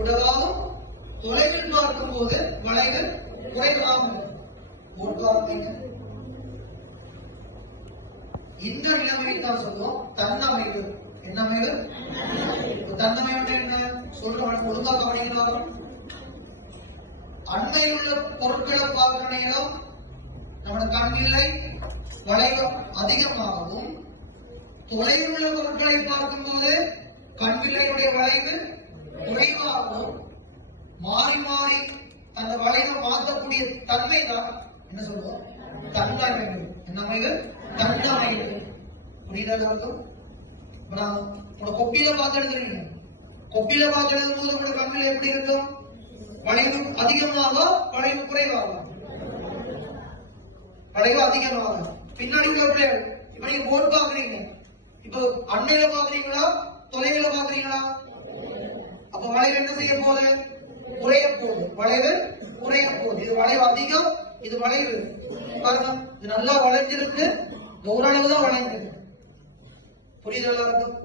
கூடவாகவும் தொலைவில் பார்க்கும் போது வளைவு குறைவாகும். இந்த நிலைமையை தான் சொல்லுவோம் தன்னமைவு. என்ன அமைவு? தன்னமைவு என்ன சொல்றவன் ஒழுங்கா கவனிக்கலாம். அண்மையில் உள்ள பொருட்களை பார்க்கிற நேரம் நம்ம கண்ணிலை வளைவு அதிகமாகவும், தொலைவில் உள்ள பொருட்களை பார்க்கும் போது கண்ணிலையுடைய வளைவு குறைவாகவும் மாறி மாறி அந்த வளைவை மாற்றக்கூடிய தன்மை தான் என்ன சொல்லுவோம் தன்னமைவு. என்ன அமைவு? தன்னமைவு. புரியுதா? கொப்பியில பார்த்து எழுதுறீங்க. கொப்பியில பார்த்து எழுதும் போது உங்களோட கண்ணில் எப்படி இருக்கும்? வளைவு அதிகமாக வளைவு குறைவாக? வளைவு அதிகமாக. பின்னாடி உள்ள இப்ப நீங்க போர்டு பாக்குறீங்க. இப்ப அண்மையில பாக்குறீங்களா தொலைவில பாக்குறீங்களா? அப்ப வளைவு என்ன செய்ய போகுது? குறைய போகுது. வளைவு குறைய போகுது. இது வளைவு அதிகம், இது வளைவு பாருங்க. இது நல்லா வளைஞ்சிருக்கு, ஓரளவு தான் வளைஞ்சிருக்கு. புரியுது எல்லாருக்கும்?